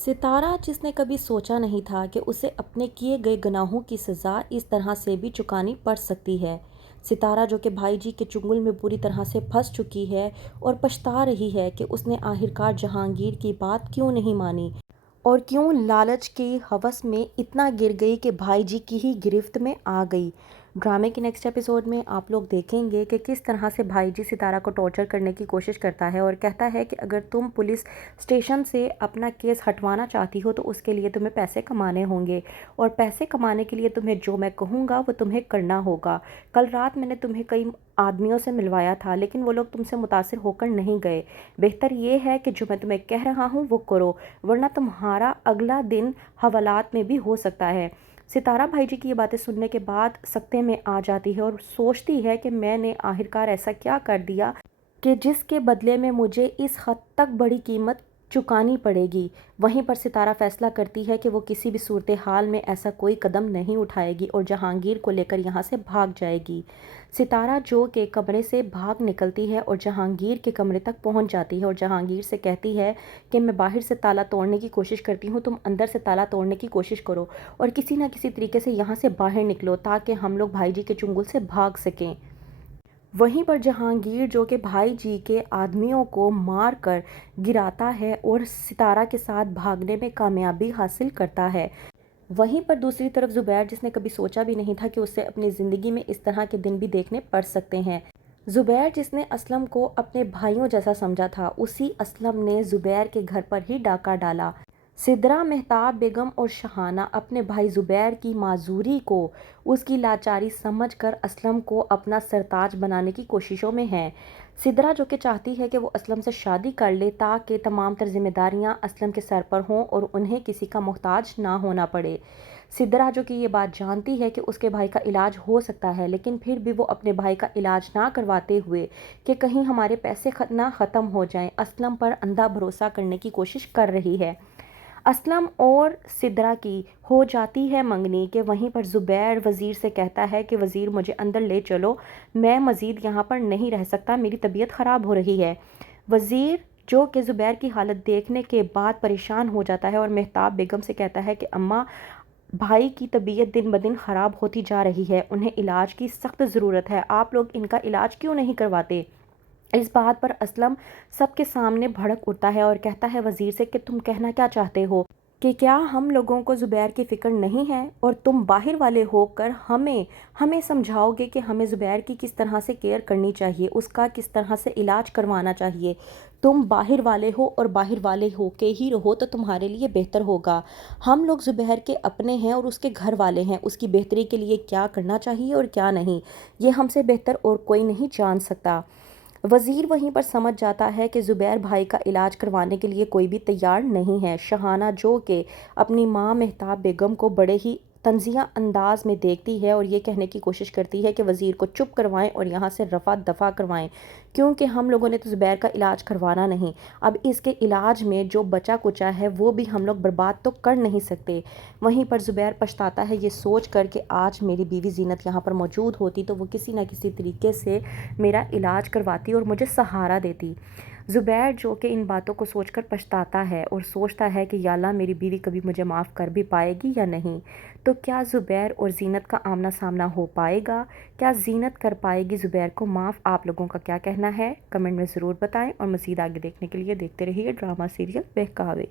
सितारा, जिसने कभी सोचा नहीं था कि उसे अपने किए गए गुनाहों की सज़ा इस तरह से भी चुकानी पड़ सकती है। सितारा, जो कि भाई जी के चुंगल में पूरी तरह से फंस चुकी है और पछता रही है कि उसने आखिरकार जहांगीर की बात क्यों नहीं मानी और क्यों लालच की हवस में इतना गिर गई कि भाई जी की ही गिरफ्त में आ गई। ड्रामे के नेक्स्ट एपिसोड में आप लोग देखेंगे कि किस तरह से भाई जी सितारा को टॉर्चर करने की कोशिश करता है और कहता है कि अगर तुम पुलिस स्टेशन से अपना केस हटवाना चाहती हो तो उसके लिए तुम्हें पैसे कमाने होंगे, और पैसे कमाने के लिए तुम्हें जो मैं कहूँगा वो तुम्हें करना होगा। कल रात मैंने तुम्हें कई आदमियों से मिलवाया था, लेकिन वो लोग तुमसे मुतासिर होकर नहीं गए। बेहतर ये है कि जो मैं तुम्हें कह रहा हूँ वो करो, वरना तुम्हारा अगला दिन हवालात में भी हो सकता है। सितारा भाई जी की ये बातें सुनने के बाद सकते में आ जाती है और सोचती है कि मैंने आखिरकार ऐसा क्या कर दिया कि जिसके बदले में मुझे इस हद तक बड़ी कीमत चुकानी पड़ेगी। वहीं पर सितारा फैसला करती है कि वो किसी भी सूरत हाल में ऐसा कोई कदम नहीं उठाएगी और जहांगीर को लेकर यहाँ से भाग जाएगी। सितारा जो के कमरे से भाग निकलती है और जहांगीर के कमरे तक पहुँच जाती है और जहांगीर से कहती है कि मैं बाहर से ताला तोड़ने की कोशिश करती हूँ, तुम अंदर से ताला तोड़ने की कोशिश करो और किसी ना किसी तरीके से यहाँ से बाहर निकलो ताकि हम लोग भाई जी के चुंगल से भाग सकें। वहीं पर जहांगीर, जो कि भाई जी के आदमियों को मार कर गिराता है और सितारा के साथ भागने में कामयाबी हासिल करता है। वहीं पर दूसरी तरफ ज़ुबैर, जिसने कभी सोचा भी नहीं था कि उसे अपनी ज़िंदगी में इस तरह के दिन भी देखने पड़ सकते हैं। ज़ुबैर, जिसने असलम को अपने भाइयों जैसा समझा था, उसी असलम ने ज़ुबैर के घर पर ही डाका डाला। सिदरा, मेहताब बेगम और शहाना अपने भाई ज़ुबैर की माजूरी को उसकी लाचारी समझकर असलम को अपना सरताज बनाने की कोशिशों में है। सिदरा, जो कि चाहती है कि वो असलम से शादी कर ले ताकि तमाम तर जिम्मेदारियां असलम के सर पर हों और उन्हें किसी का मोहताज ना होना पड़े। सिदरा, जो कि ये बात जानती है कि उसके भाई का इलाज हो सकता है, लेकिन फिर भी वो अपने भाई का इलाज ना करवाते हुए कि कहीं हमारे पैसे ना ख़त्म हो जाएं, असलम पर अंधा भरोसा करने की कोशिश कर रही है। असलम और सिदरा की हो जाती है मंगनी कि वहीं पर ज़ुबैर वज़ीर से कहता है कि वज़ीर, मुझे अंदर ले चलो, मैं मज़ीद यहाँ पर नहीं रह सकता, मेरी तबीयत ख़राब हो रही है। वज़ीर, जो कि ज़ुबैर की हालत देखने के बाद परेशान हो जाता है और मेहताब बेगम से कहता है कि अम्मा, भाई की तबीयत दिन ब दिन ख़राब होती जा रही है, उन्हें इलाज की सख्त ज़रूरत है, आप लोग इनका इलाज क्यों नहीं करवाते। इस बात पर असलम सबके सामने भड़क उठता है और कहता है वज़ीर से कि तुम कहना क्या चाहते हो, कि क्या हम लोगों को ज़ुबैर की फ़िक्र नहीं है और तुम बाहर वाले होकर हमें हमें समझाओगे कि हमें ज़ुबैर की किस तरह से केयर करनी चाहिए, उसका किस तरह से इलाज करवाना चाहिए। तुम बाहर वाले हो और बाहर वाले हो के ही रहो तो तुम्हारे लिए बेहतर होगा। हम लोग ज़ुबैर के अपने हैं और उसके घर वाले हैं, उसकी बेहतरी के लिए क्या करना चाहिए और क्या नहीं, ये हमसे बेहतर और कोई नहीं जान सकता। वज़ीर वहीं पर समझ जाता है कि ज़ुबैर भाई का इलाज करवाने के लिए कोई भी तैयार नहीं है। शहाना, जो कि अपनी माँ मेहताब बेगम को बड़े ही तंज़िया अंदाज में देखती है और ये कहने की कोशिश करती है कि वज़ीर को चुप करवाएं और यहाँ से रफ़ा दफ़ा करवाएं, क्योंकि हम लोगों ने तो ज़ुबैर का इलाज करवाना नहीं, अब इसके इलाज में जो बचा कुचा है वो भी हम लोग बर्बाद तो कर नहीं सकते। वहीं पर ज़ुबैर पछताता है ये सोच कर कि आज मेरी बीवी ज़ीनत यहाँ पर मौजूद होती तो वो किसी न किसी तरीके से मेरा इलाज करवाती और मुझे सहारा देती। ज़ुबैर, जो कि इन बातों को सोचकर पछताता है और सोचता है कि या अल्लाह, मेरी बीवी कभी मुझे माफ़ कर भी पाएगी या नहीं। तो क्या ज़ुबैर और ज़ीनत का आमना सामना हो पाएगा? क्या ज़ीनत कर पाएगी ज़ुबैर को माफ़? आप लोगों का क्या कहना है, कमेंट में ज़रूर बताएं और मज़ीद आगे देखने के लिए देखते रहिए ड्रामा सीरियल बहकावे।